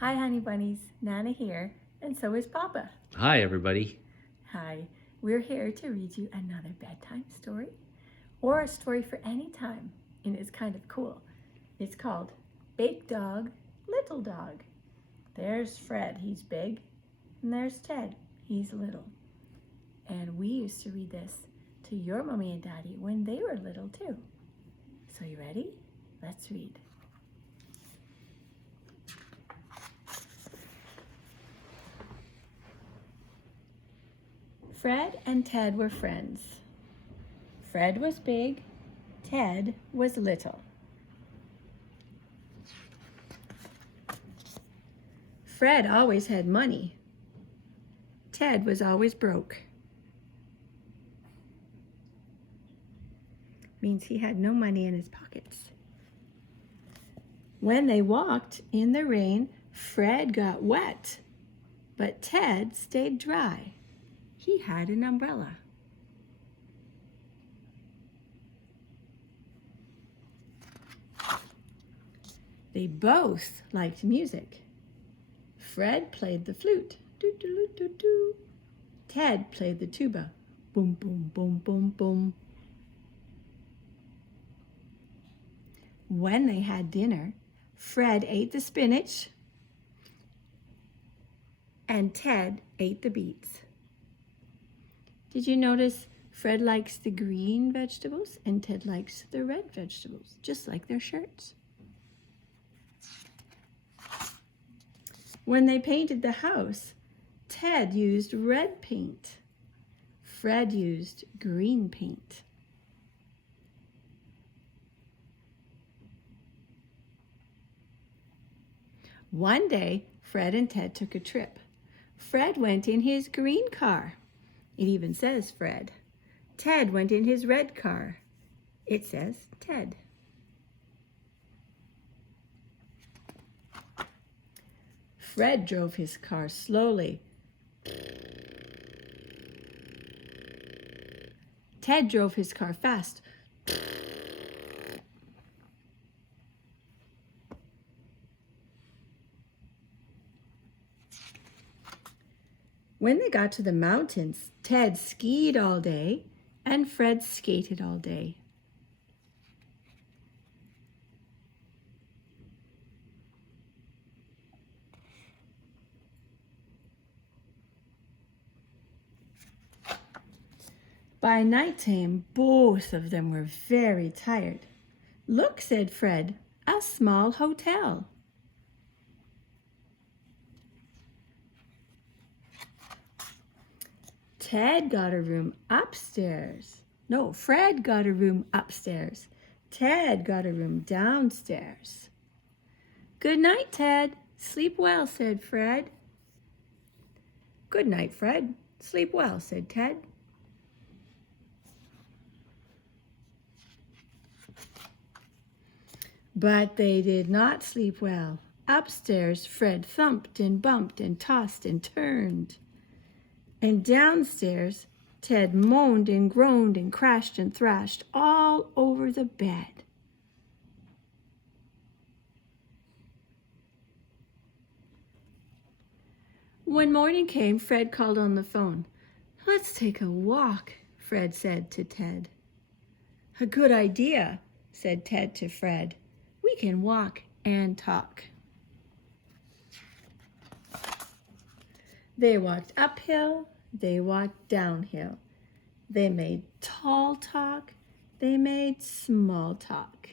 Hi, honey bunnies. Nana here, and so is Papa. Hi, everybody. Hi. We're here to read you another bedtime story or a story for any time, and it's kind of cool. It's called Big Dog, Little Dog. There's Fred, he's big, and there's Ted, he's little. And we used to read this to your mommy and daddy when they were little too. So you ready? Let's read. Fred and Ted were friends. Fred was big, Ted was little. Fred always had money. Ted was always broke. Means he had no money in his pockets. When they walked in the rain, Fred got wet, but Ted stayed dry. He had an umbrella. They both liked music. Fred played the flute. Doo, doo, doo, doo, doo. Ted played the tuba. Boom, boom, boom, boom, boom. When they had dinner, Fred ate the spinach and Ted ate the beets. Did you notice Fred likes the green vegetables and Ted likes the red vegetables, just like their shirts? When they painted the house, Ted used red paint. Fred used green paint. One day, Fred and Ted took a trip. Fred went in his green car. It even says Fred. Ted went in his red car. It says Ted. Fred drove his car slowly. Ted drove his car fast. When they got to the mountains, Ted skied all day and Fred skated all day. By nighttime, both of them were very tired. "Look," said Fred, "a small hotel." Ted got a room upstairs. No, Fred got a room upstairs. Ted got a room downstairs. "Good night, Ted. Sleep well," said Fred. "Good night, Fred. Sleep well," said Ted. But they did not sleep well. Upstairs, Fred thumped and bumped and tossed and turned. And downstairs, Ted moaned and groaned and crashed and thrashed all over the bed. When morning came, Fred called on the phone. "Let's take a walk," Fred said to Ted. "A good idea," said Ted to Fred. "We can walk and talk." They walked uphill, they walked downhill. They made tall talk, they made small talk.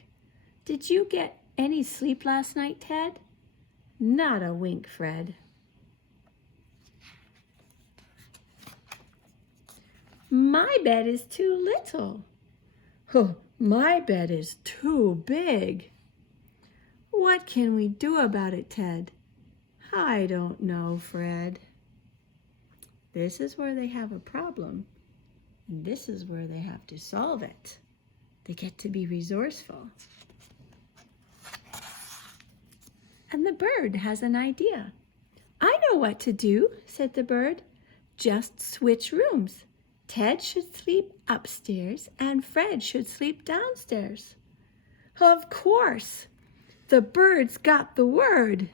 "Did you get any sleep last night, Ted?" "Not a wink, Fred." "My bed is too little." "Oh, my bed is too big." "What can we do about it, Ted?" "I don't know, Fred." This is where they have a problem, and this is where they have to solve it. They get to be resourceful. And the bird has an idea. "I know what to do," said the bird. "Just switch rooms. Ted should sleep upstairs and Fred should sleep downstairs." Of course! The birds got the word.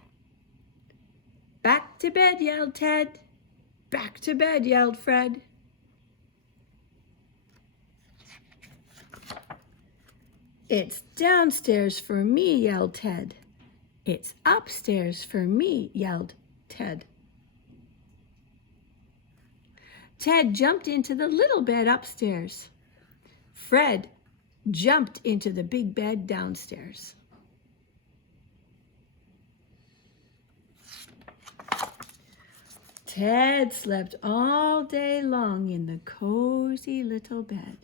Back to bed, yelled Ted. Back to bed, yelled Fred. It's downstairs for me, yelled Ted. It's upstairs for me, yelled Ted. Ted jumped into the little bed upstairs. Fred jumped into the big bed downstairs. Ted slept all day long in the cozy little bed.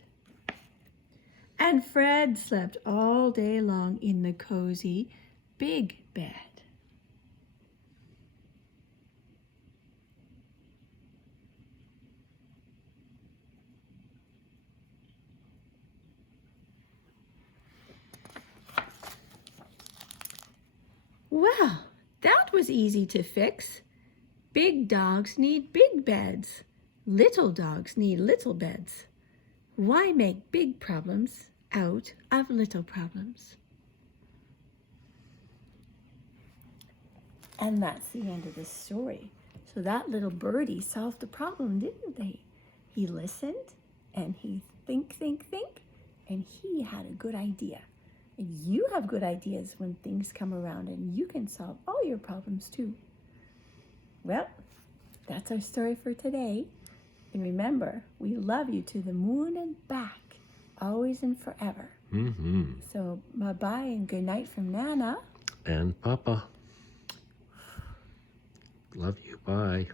And Fred slept all day long in the cozy big bed. Well, that was easy to fix. Big dogs need big beds. Little dogs need little beds. Why make big problems out of little problems? And that's the end of the story. So that little birdie solved the problem, didn't they? He listened and he think, and he had a good idea. And you have good ideas when things come around, and you can solve all your problems too. Well, that's our story for today. And remember, we love you to the moon and back, always and forever. So bye-bye and good night from Nana. And Papa. Love you. Bye.